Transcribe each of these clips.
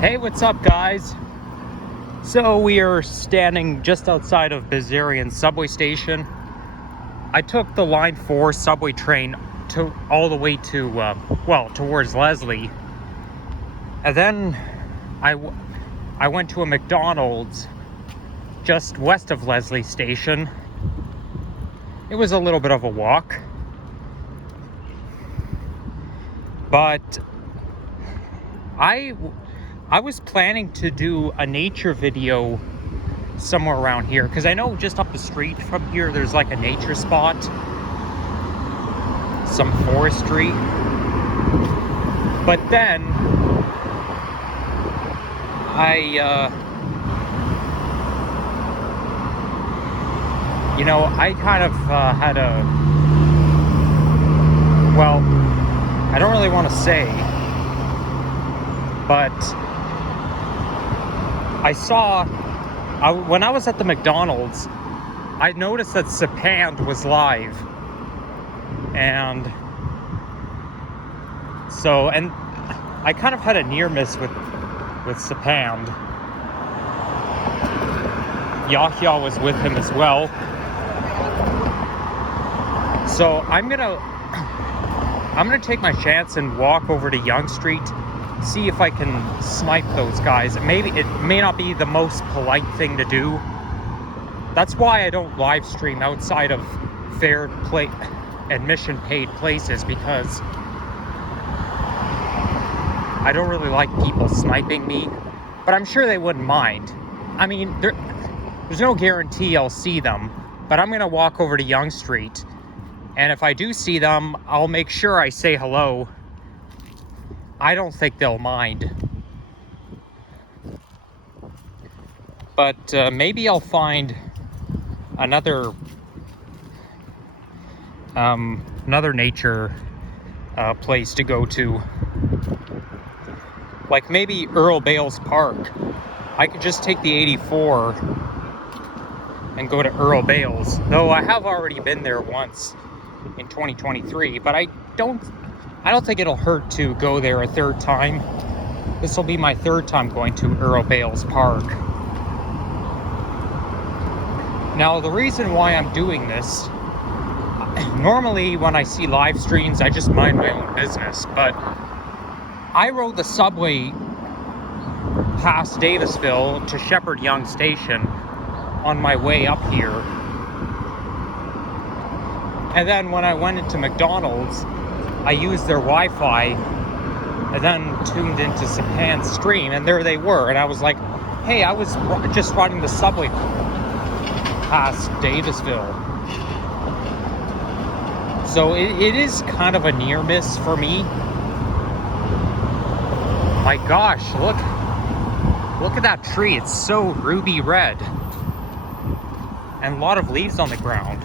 Hey, what's up, guys? So we are standing just outside of Bazarian subway station. I took the Line 4 subway train all the way to, towards Leslie. And then I went to a McDonald's just west of Leslie station. It was a little bit of a walk, but I was planning to do a nature video somewhere around here, because I know just up the street from here there's like a nature spot, some forestry. But then I kind of had I don't really want to say, but when I was at the McDonald's, I noticed that Sheppard was live. And I kind of had a near miss with Sheppard. Yahya was with him as well. So I'm gonna take my chance and walk over to Yonge Street, see if I can snipe those guys. Maybe it may not be the most polite thing to do. That's why I don't live stream outside of admission paid places, because I don't really like people sniping me, but I'm sure they wouldn't mind. I mean, there's no guarantee I'll see them, but I'm gonna walk over to Yonge Street, and if I do see them, I'll make sure I say hello. I don't think they'll mind. But maybe I'll find another nature place to go to. Like maybe Earl Bales Park. I could just take the 84 and go to Earl Bales. Though I have already been there once in 2023, but I don't think it'll hurt to go there a third time. This will be my third time going to Earl Bales Park. Now, the reason why I'm doing this, normally when I see live streams, I just mind my own business, but I rode the subway past Davisville to Sheppard Yonge Station on my way up here. And then when I went into McDonald's, I used their Wi-Fi and then tuned into Sheppard's stream, and there they were. And I was like, hey, I was just riding the subway past Davisville. So it is kind of a near miss for me. My gosh, look at that tree. It's so ruby red. And a lot of leaves on the ground.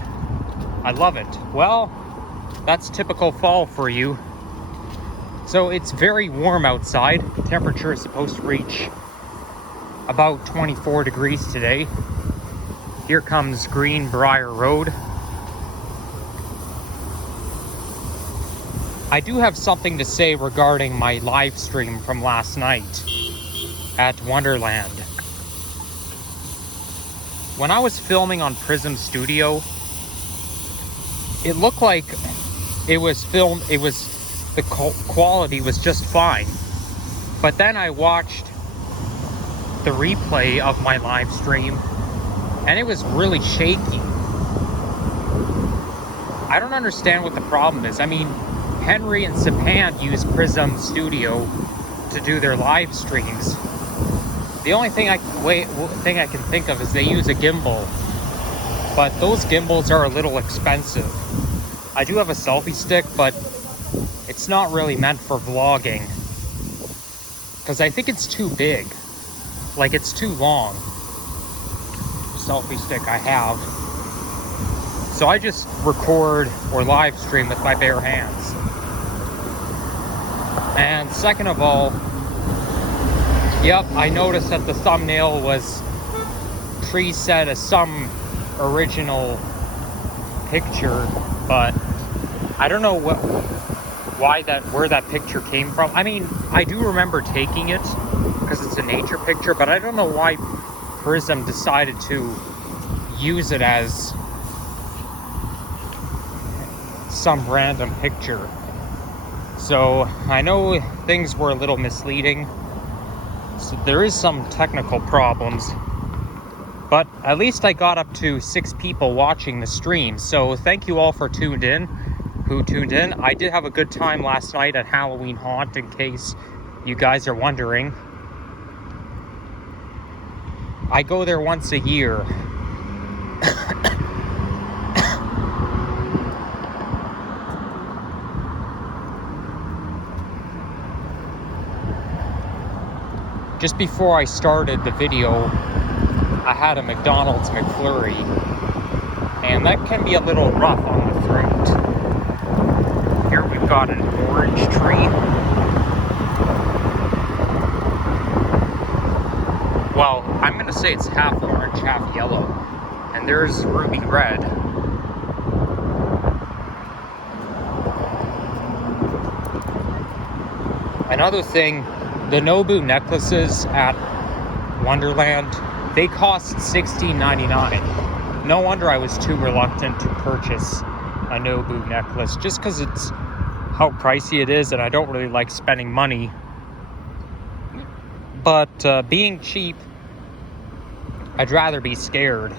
I love it. Well, that's typical fall for you. So it's very warm outside. The temperature is supposed to reach about 24 degrees today. Here comes Greenbrier Road. I do have something to say regarding my live stream from last night at Wonderland. When I was filming on Prism Studio, it looked like the quality was just fine. But then I watched the replay of my live stream, and it was really shaky. I don't understand what the problem is. I mean, Henry and Sheppard use Prism Studio to do their live streams. The only thing I can think of is they use a gimbal, but those gimbals are a little expensive. I do have a selfie stick, but it's not really meant for vlogging, because I think it's too big. Like, it's too long. Selfie stick I have. So I just record or live stream with my bare hands. And second of all, yep, I noticed that the thumbnail was preset as some original picture, but I don't know where that picture came from. I mean, I do remember taking it because it's a nature picture, but I don't know why Prism decided to use it as some random picture. So I know things were a little misleading. So there is some technical problems, but at least I got up to 6 people watching the stream. So thank you all for who tuned in. I did have a good time last night at Halloween Haunt, in case you guys are wondering. I go there once a year. Just before I started the video, I had a McDonald's McFlurry, and that can be a little rough on the throat. Here we've got an orange tree. Well, I'm gonna say it's half orange, half yellow, and there's ruby red. Another thing, the Nobu necklaces at Wonderland, they cost $16.99. No wonder I was too reluctant to purchase a Nobu necklace, just because it's how pricey it is, and I don't really like spending money. But being cheap, I'd rather be scared.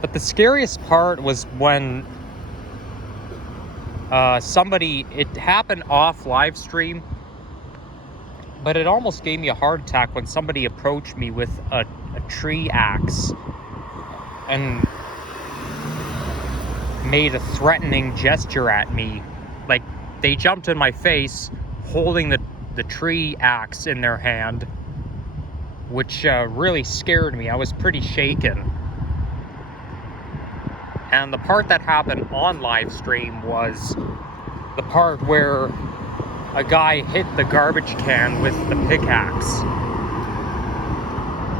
But the scariest part was when it happened off live stream, but it almost gave me a heart attack when somebody approached me with a tree axe and made a threatening gesture at me. Like, they jumped in my face holding the tree axe in their hand, which really scared me. I was pretty shaken. And the part that happened on live stream was the part where a guy hit the garbage can with the pickaxe.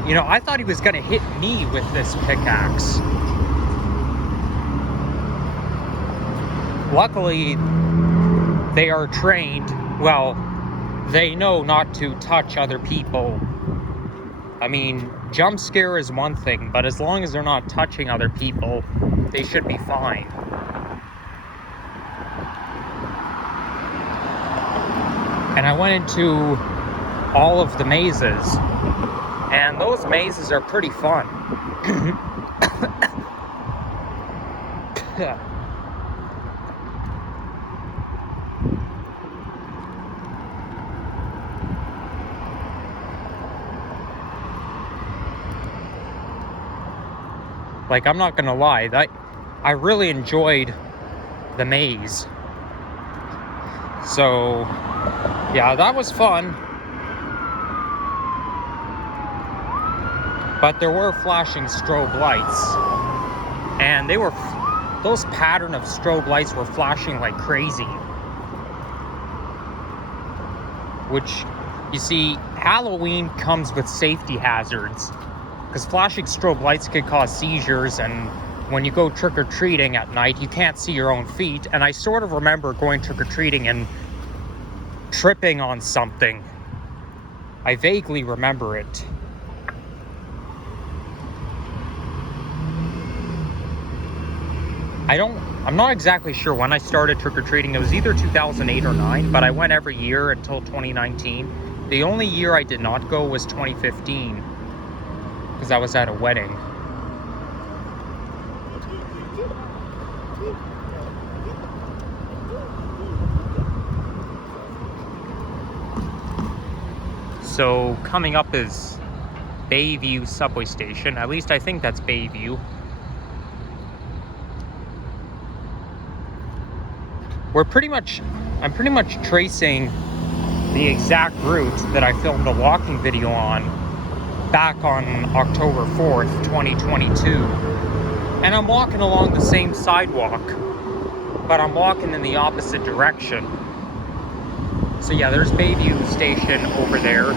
You know, I thought he was gonna hit me with this pickaxe. Luckily, they are trained. Well, they know not to touch other people. I mean, jump scare is one thing, but as long as they're not touching other people, they should be fine. And I went into all of the mazes, and those mazes are pretty fun. Like, I'm not gonna lie, I really enjoyed the maze. So, yeah, that was fun. But there were flashing strobe lights, and those pattern of strobe lights were flashing like crazy. Which, you see, Halloween comes with safety hazards, because flashing strobe lights could cause seizures, and when you go trick-or-treating at night, you can't see your own feet. And I sort of remember going trick-or-treating and tripping on something. I vaguely remember it. I'm not exactly sure when I started trick-or-treating. It was either 2008 or 9, but I went every year until 2019. The only year I did not go was 2015, because I was at a wedding. So coming up is Bayview subway station. At least I think that's Bayview. I'm pretty much tracing the exact route that I filmed a walking video on back on October 4th, 2022. And I'm walking along the same sidewalk, but I'm walking in the opposite direction. So yeah, there's Bayview Station over there.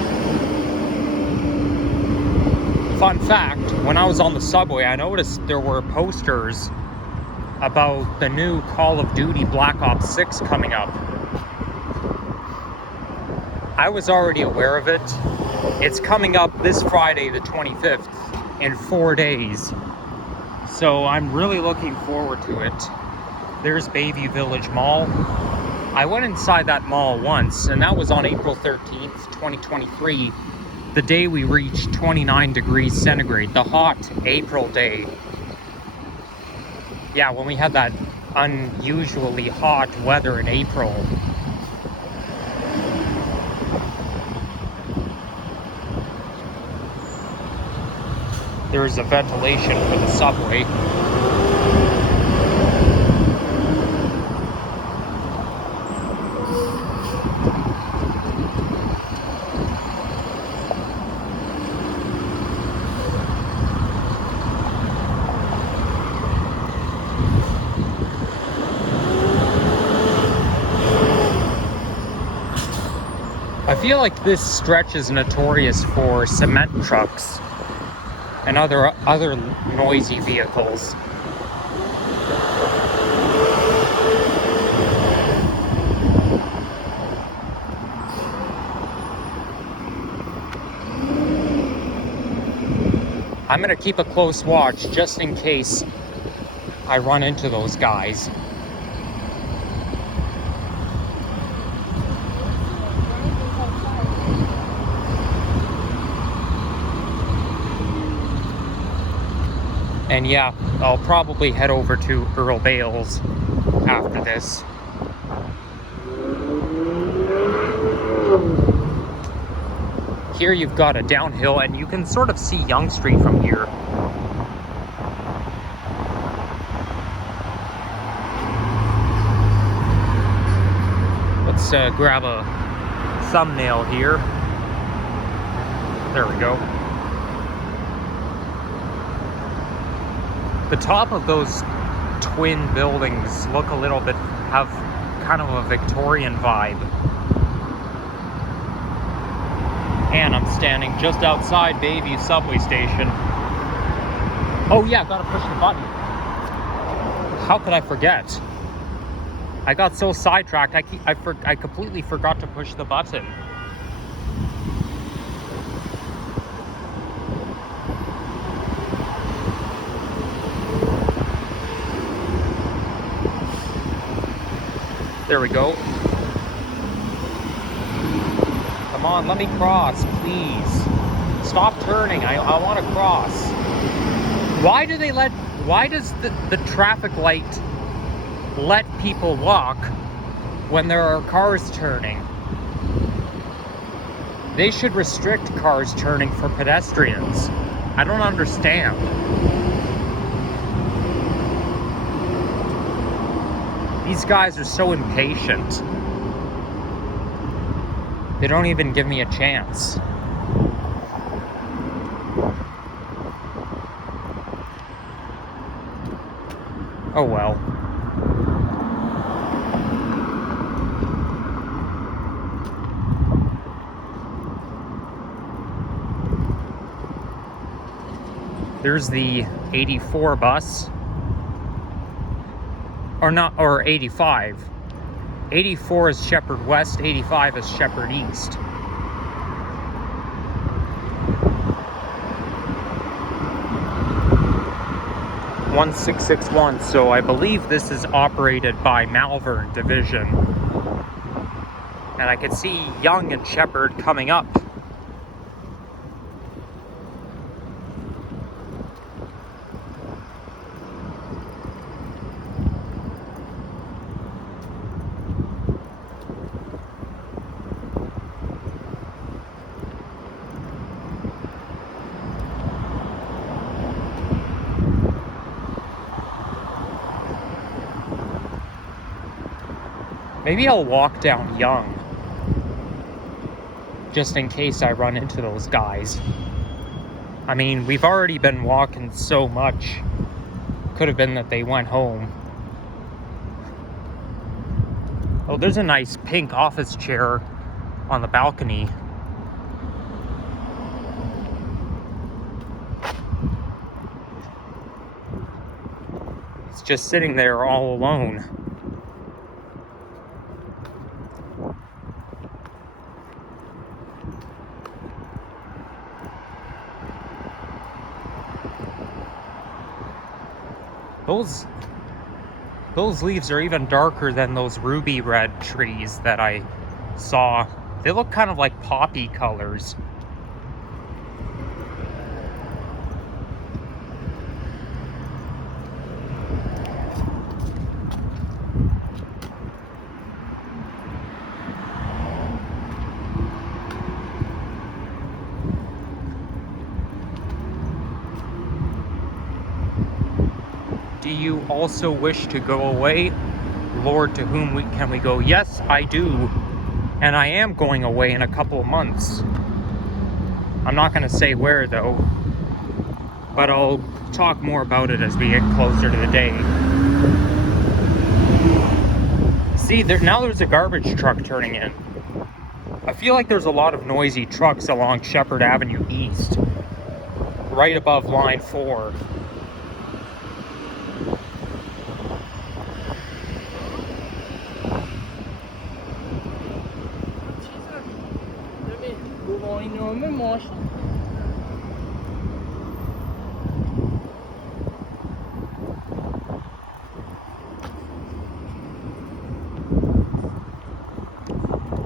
Fun fact, when I was on the subway, I noticed there were posters about the new Call of Duty Black Ops 6 coming up. I was already aware of it. It's coming up this Friday, the 25th, in 4 days. So I'm really looking forward to it. There's Bayview Village Mall. I went inside that mall once, and that was on April 13th, 2023, the day we reached 29 degrees centigrade, the hot April day. Yeah, when we had that unusually hot weather in April. There's a ventilation for the subway. I feel like this stretch is notorious for cement trucks and other noisy vehicles. I'm gonna keep a close watch just in case I run into those guys. And yeah, I'll probably head over to Earl Bales after this. Here you've got a downhill, and you can sort of see Yonge Street from here. Let's grab a thumbnail here. There we go. The top of those twin buildings look a little bit, have kind of a Victorian vibe. And I'm standing just outside Bayview subway station. Oh yeah, gotta push the button. How could I forget? I got so sidetracked, I completely forgot to push the button. There we go. Come on, let me cross, please. Stop turning, I want to cross. Why does the traffic light let people walk when there are cars turning? They should restrict cars turning for pedestrians. I don't understand. These guys are so impatient. They don't even give me a chance. Oh well. There's the 84 bus. Or 85. 84 is Sheppard West, 85 is Sheppard East. (1661), so I believe this is operated by Malvern Division. And I can see Yonge and Sheppard coming up. Maybe I'll walk down Yonge, just in case I run into those guys. I mean, we've already been walking so much. Could have been that they went home. Oh, there's a nice pink office chair on the balcony. It's just sitting there all alone. Those leaves are even darker than those ruby red trees that I saw. They look kind of like poppy colors. Do you also wish to go away? Lord, to whom can we go? Yes, I do. And I am going away in a couple of months. I'm not going to say where, though. But I'll talk more about it as we get closer to the day. See, now there's a garbage truck turning in. I feel like there's a lot of noisy trucks along Sheppard Avenue East. Right above line 4.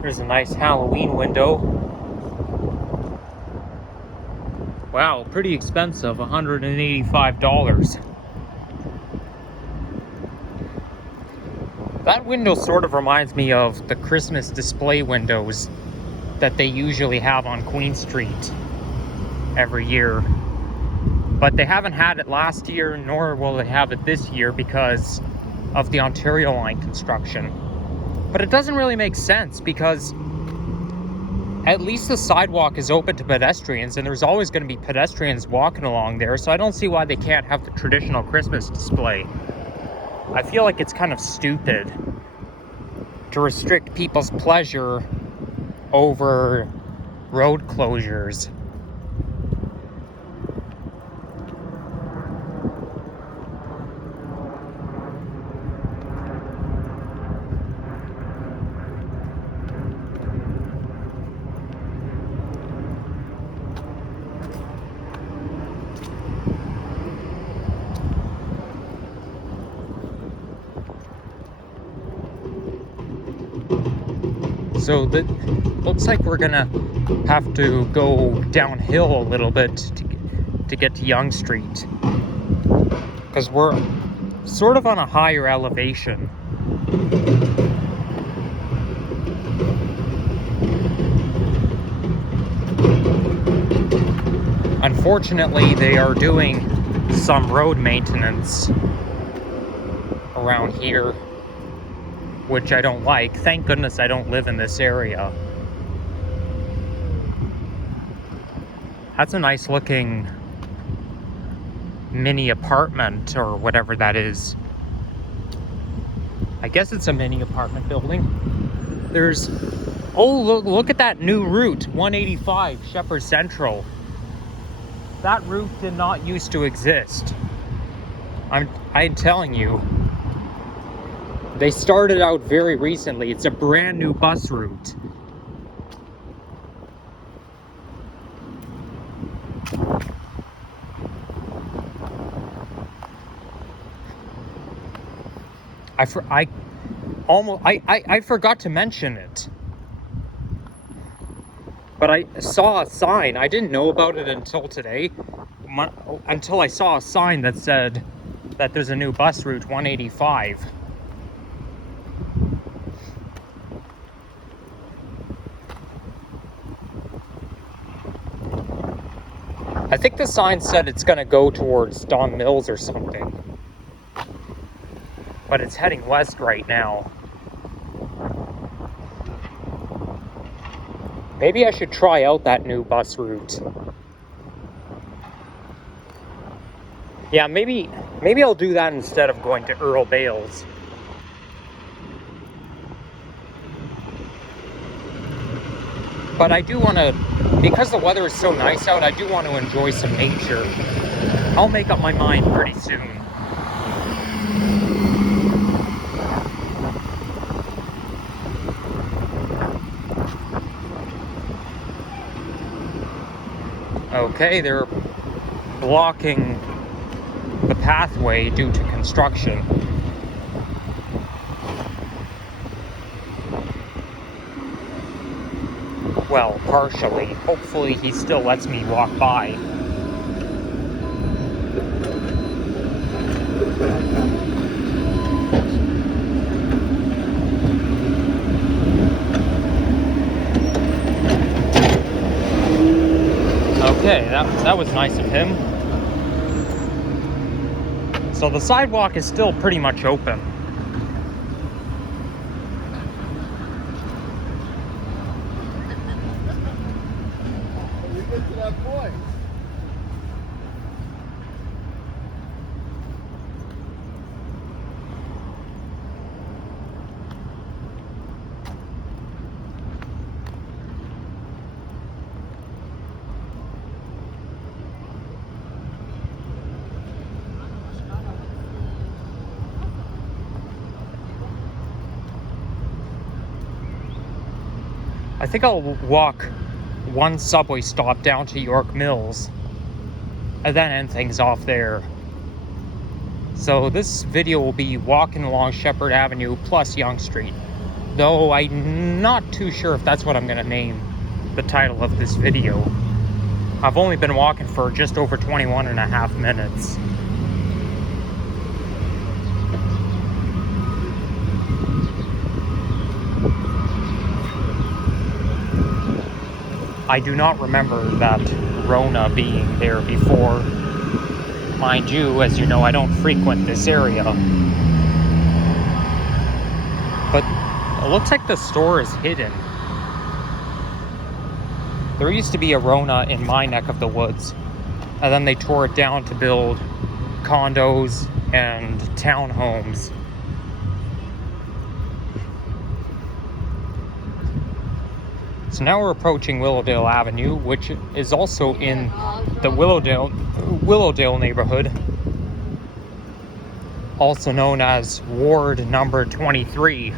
There's a nice Halloween window. Wow, pretty expensive, $185. That window sort of reminds me of the Christmas display windows that they usually have on Queen Street every year. But they haven't had it last year, nor will they have it this year because of the Ontario Line construction. But it doesn't really make sense because at least the sidewalk is open to pedestrians and there's always going to be pedestrians walking along there, so I don't see why they can't have the traditional Christmas display. I feel like it's kind of stupid to restrict people's pleasure over road closures. So that looks like we're gonna have to go downhill a little bit to get to Yonge Street, because we're sort of on a higher elevation. Unfortunately, they are doing some road maintenance around here, which I don't like. Thank goodness I don't live in this area. That's a nice looking mini apartment or whatever that is. I guess it's a mini apartment building. There's, oh, look at that new route, 185 Sheppard Central. That route did not used to exist. I'm telling you. They started out very recently. It's a brand new bus route. I forgot to mention it. But I saw a sign. I didn't know about it until today. Until I saw a sign that said that there's a new bus route, 185. I think the sign said it's going to go towards Don Mills or something. But it's heading west right now. Maybe I should try out that new bus route. Yeah, maybe I'll do that instead of going to Earl Bales. But I do want to, because the weather is so nice out, I do want to enjoy some nature. I'll make up my mind pretty soon. Okay, they're blocking the pathway due to construction. Well, partially. Hopefully he still lets me walk by. Okay, that was nice of him. So the sidewalk is still pretty much open. You get to that point. I think I'll walk one subway stop down to York Mills and then end things off there. So this video will be walking along Sheppard Avenue plus Yonge Street, though I'm not too sure if that's what I'm gonna name the title of this video. I've only been walking for just over 21 and a half minutes. I do not remember that Rona being there before. Mind you, as you know, I don't frequent this area. But it looks like the store is hidden. There used to be a Rona in my neck of the woods, and then they tore it down to build condos and townhomes. So now we're approaching Willowdale Avenue, which is also in the Willowdale neighborhood, also known as Ward number 23.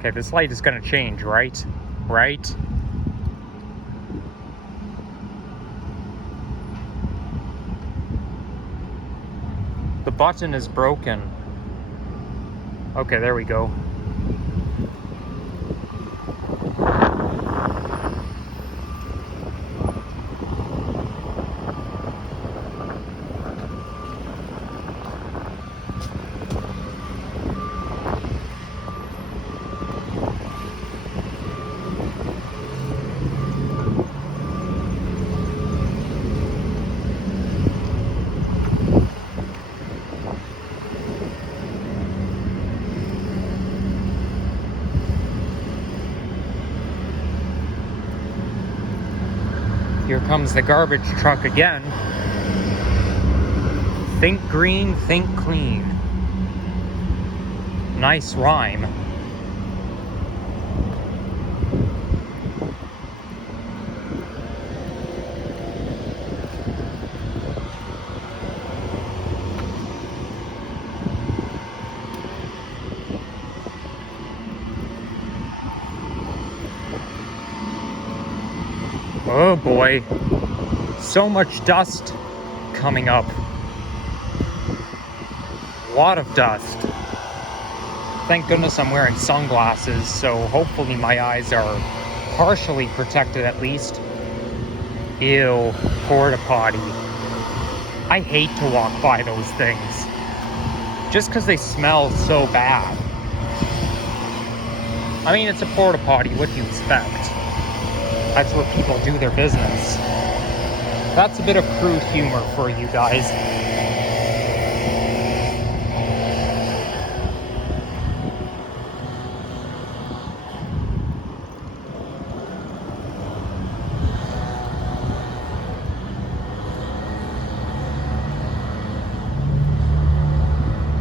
Okay, this light is going to change, right? Right? The button is broken. Okay, there we go. Here comes the garbage truck again. Think green, think clean. Nice rhyme. Oh boy, so much dust coming up. A lot of dust. Thank goodness I'm wearing sunglasses, so hopefully my eyes are partially protected at least. Ew, porta potty. I hate to walk by those things, just because they smell so bad. I mean, it's a porta potty, what do you expect? That's where people do their business. That's a bit of crude humor for you guys.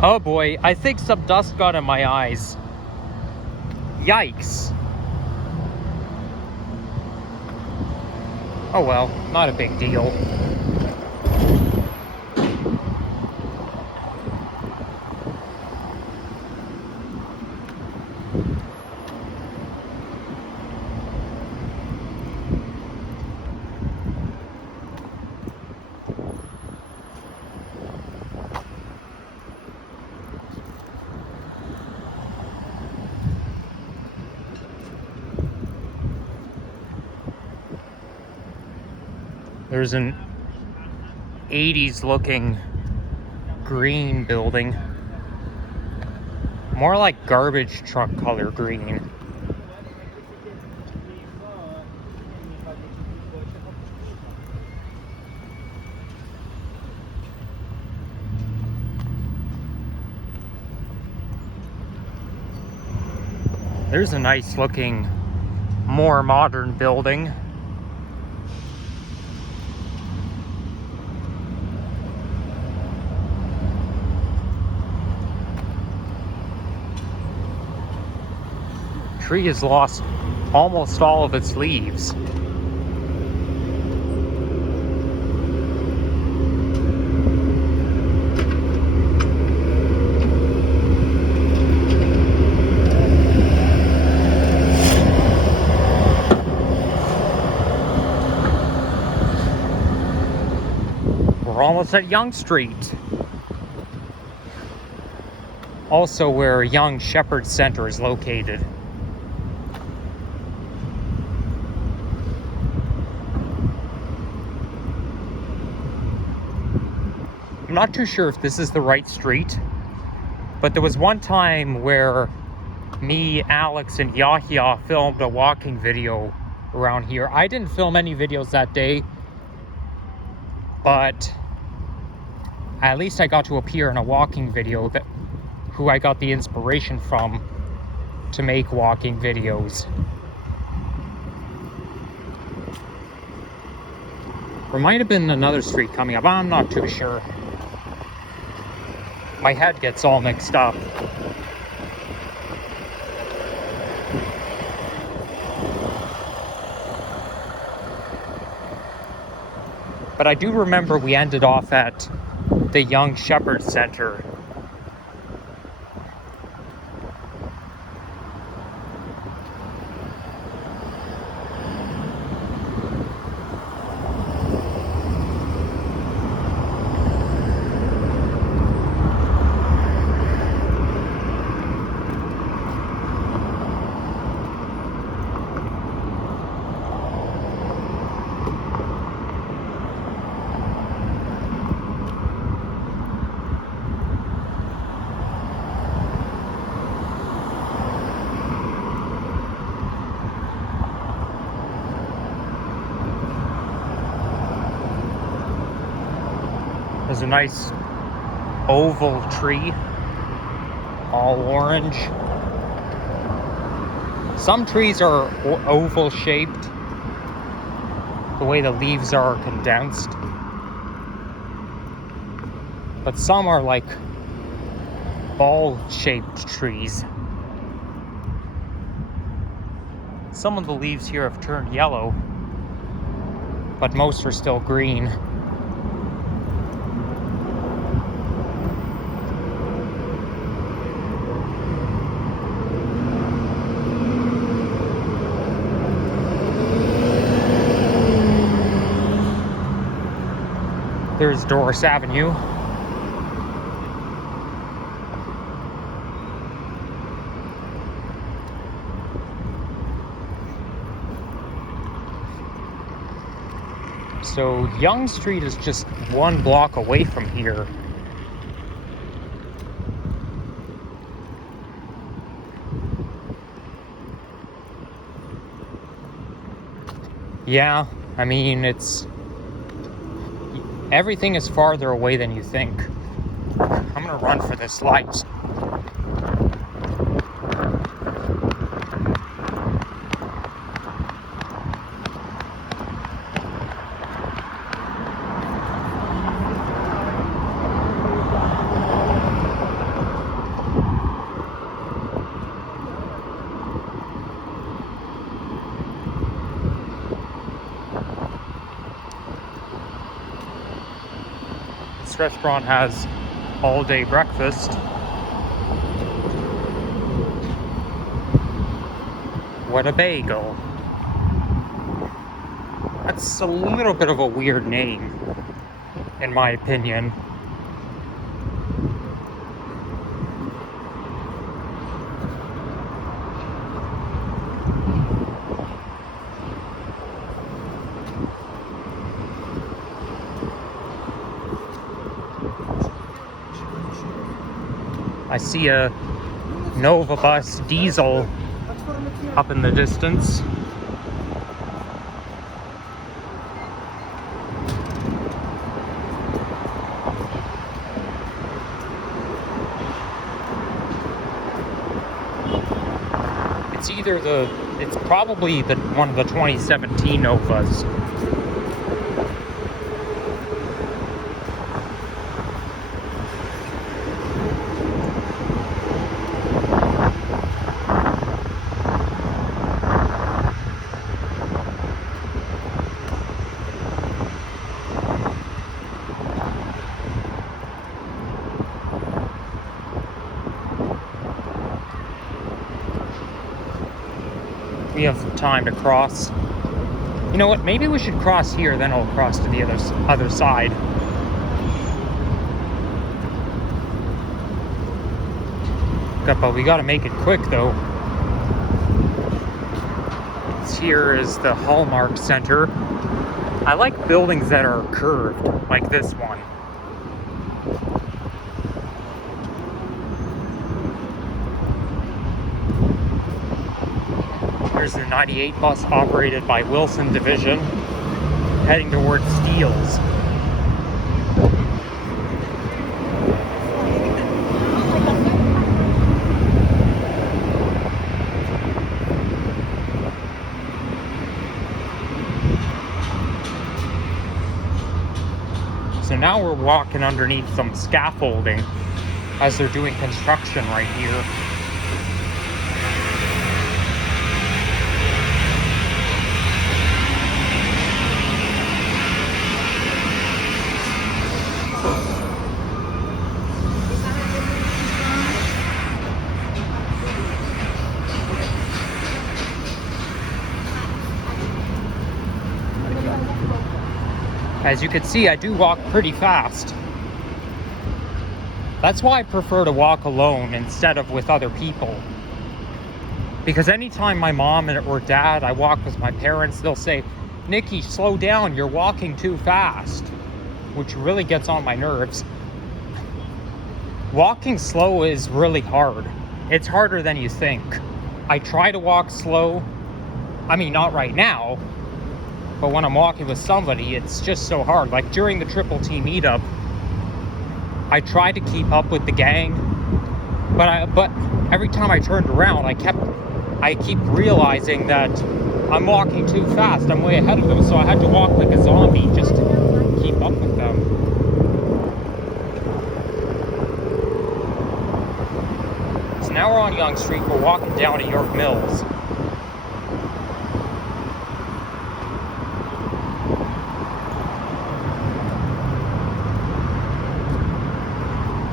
Oh boy, I think some dust got in my eyes. Yikes. Oh well, not a big deal. There's an 80s looking green building. More like garbage truck color green. There's a nice looking, more modern building. Tree has lost almost all of its leaves. We're almost at Yonge Street. Also where Yonge Sheppard Center is located. I'm not too sure if this is the right street, but there was one time where me, Alex, and Yahya filmed a walking video around here. I didn't film any videos that day, but at least I got to appear in a walking video that who I got the inspiration from to make walking videos. There might have been another street coming up, I'm not too sure. My head gets all mixed up. But I do remember we ended off at the Yonge Sheppard Center. There's a nice oval tree, all orange. Some trees are oval shaped, the way the leaves are condensed. But some are like ball shaped trees. Some of the leaves here have turned yellow, but most are still green. There's Doris Avenue. So Yonge Street is just one block away from here. Yeah, I mean, everything is farther away than you think. I'm gonna run for this light. This restaurant has all-day breakfast. What a bagel. That's a little bit of a weird name, in my opinion. I see a Nova bus diesel up in the distance. It's probably one of the 2017 Novas. We have time to cross. You know what? Maybe we should cross here, then I'll cross to the other side. But we gotta make it quick, though. Here is the Hallmark Center. I like buildings that are curved, like this one. There's the 98 bus operated by Wilson Division, heading towards Steeles. So now we're walking underneath some scaffolding as they're doing construction right here. As you can see, I do walk pretty fast. That's why I prefer to walk alone instead of with other people. Because anytime my mom or dad, I walk with my parents, they'll say, "Nikki, slow down, you're walking too fast," which really gets on my nerves. Walking slow is really hard. It's harder than you think. I try to walk slow. I mean, not right now. But when I'm walking with somebody, it's just so hard. Like during the Triple T meetup, I tried to keep up with the gang, but every time I turned around, I keep realizing that I'm walking too fast. I'm way ahead of them, so I had to walk like a zombie just to keep up with them. So now we're on Yonge Street. We're walking down to York Mills.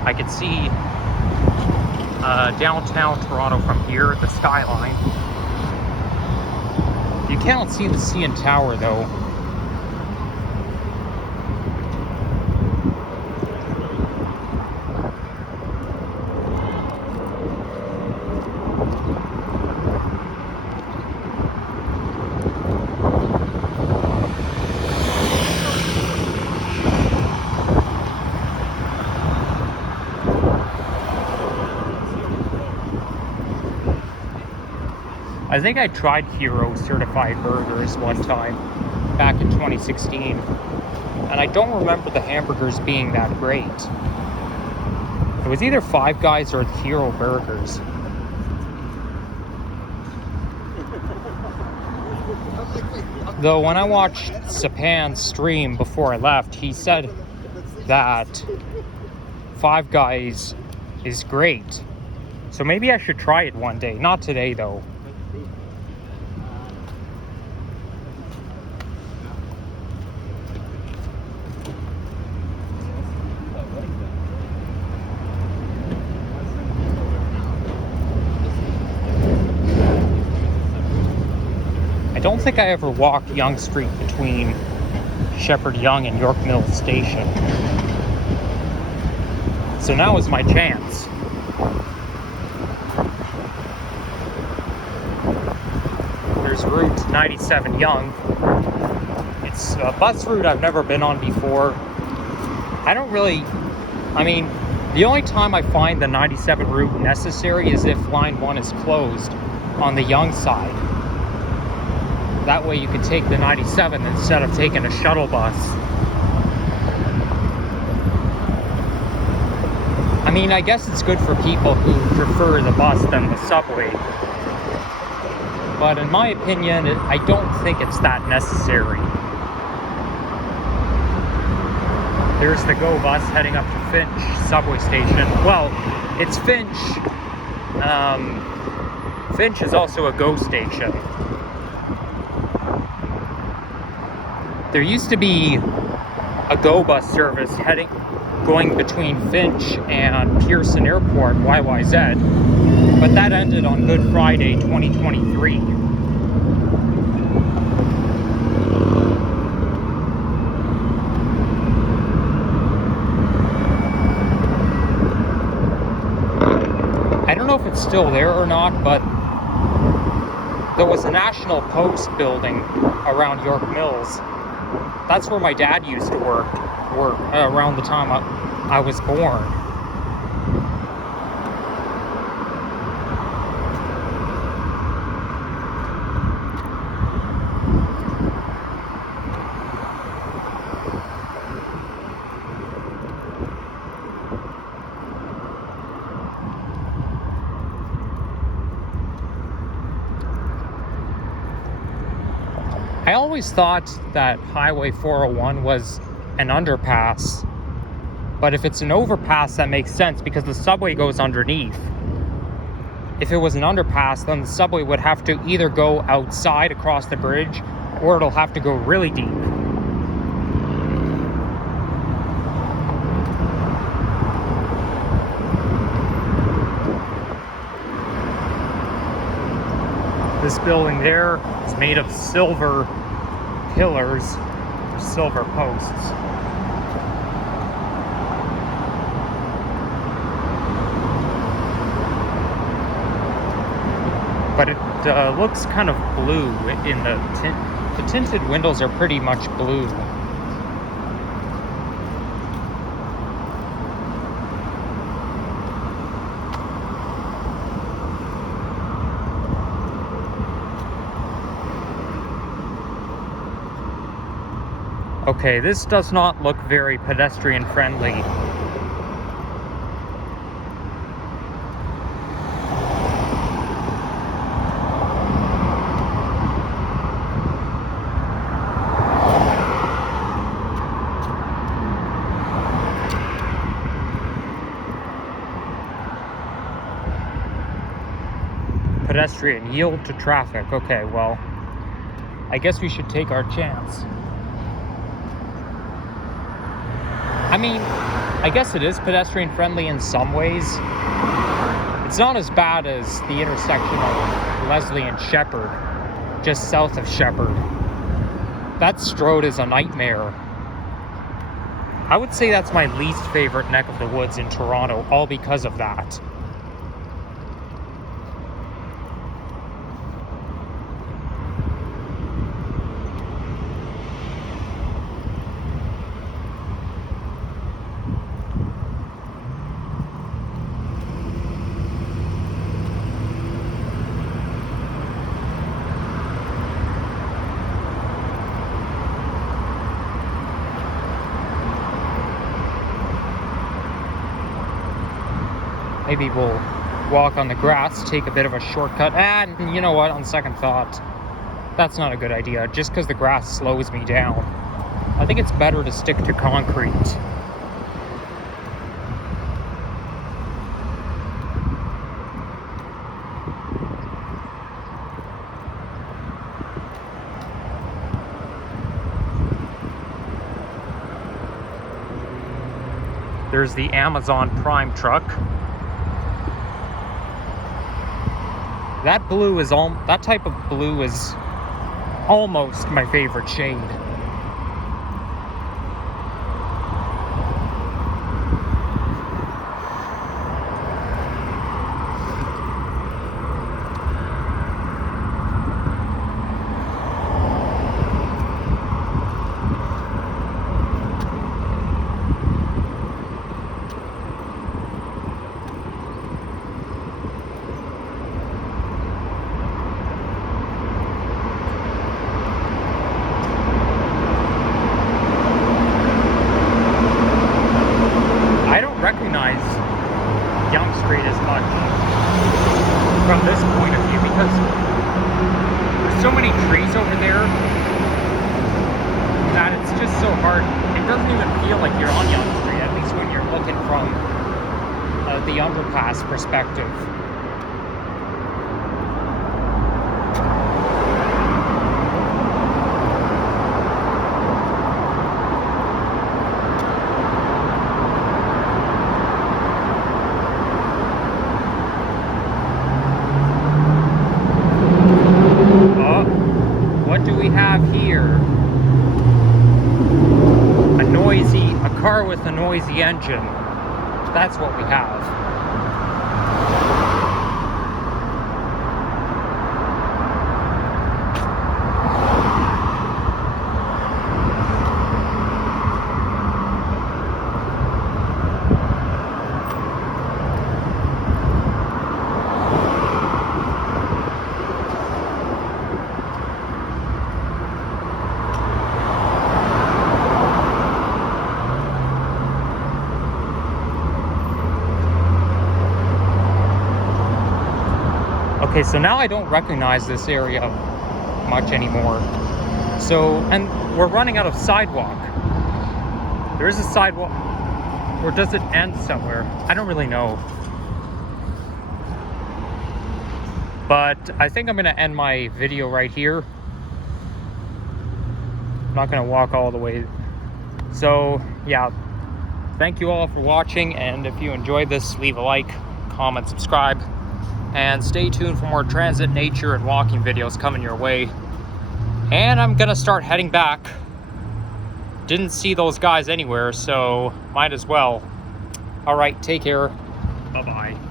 I can see downtown Toronto from here, the skyline. You can't see the CN Tower though. I think I tried Hero certified burgers one time back in 2016, and I don't remember the hamburgers being that great. It was either Five Guys or Hero burgers. Though when I watched Sapan's stream before I left, he said that Five Guys is great. So maybe I should try it one day. Not today though. I don't think I ever walked Yonge Street between Sheppard, Yonge and York Mills Station. So now is my chance. There's Route 97 Yonge. It's a bus route I've never been on before. I mean, The only time I find the 97 route necessary is if line 1 is closed on the Yonge side. That way you can take the 97 instead of taking a shuttle bus. I mean, I guess it's good for people who prefer the bus than the subway. But in my opinion, I don't think it's that necessary. There's the GO bus heading up to Finch subway station. Well, it's Finch. Finch is also a GO station. There used to be a GO bus service going between Finch and Pearson Airport, YYZ, but that ended on Good Friday 2023. I don't know if it's still there or not, but there was a National Post building around York Mills. That's where my dad used to work around the time I was born. I always thought that Highway 401 was an underpass, but if it's an overpass, that makes sense because the subway goes underneath. If it was an underpass, then the subway would have to either go outside across the bridge, or it'll have to go really deep. This building there is made of silver pillars, or silver posts. But it looks kind of blue in the tinted windows are pretty much blue. Okay, this does not look very pedestrian friendly. Pedestrian, yield to traffic. Okay, well, I guess we should take our chance. I mean, I guess it is pedestrian friendly in some ways. It's not as bad as the intersection of Leslie and Sheppard, just south of Sheppard. That Strode is a nightmare. I would say that's my least favorite neck of the woods in Toronto, all because of that. Maybe we'll walk on the grass, take a bit of a shortcut. And you know what, on second thought, that's not a good idea, just because the grass slows me down. I think it's better to stick to concrete. There's the Amazon Prime truck. That blue is that type of blue is almost my favorite shade. the underpass perspective. What do we have here? A car with a noisy engine. That's what we have. Okay, so now I don't recognize this area much anymore. So, and we're running out of sidewalk. There is a sidewalk, or does it end somewhere? I don't really know. But I think I'm gonna end my video right here. I'm not gonna walk all the way. So, yeah, thank you all for watching, and if you enjoyed this, leave a like, comment, subscribe. And stay tuned for more transit, nature, and walking videos coming your way. And I'm gonna start heading back. Didn't see those guys anywhere, so might as well. All right, take care. Bye-bye.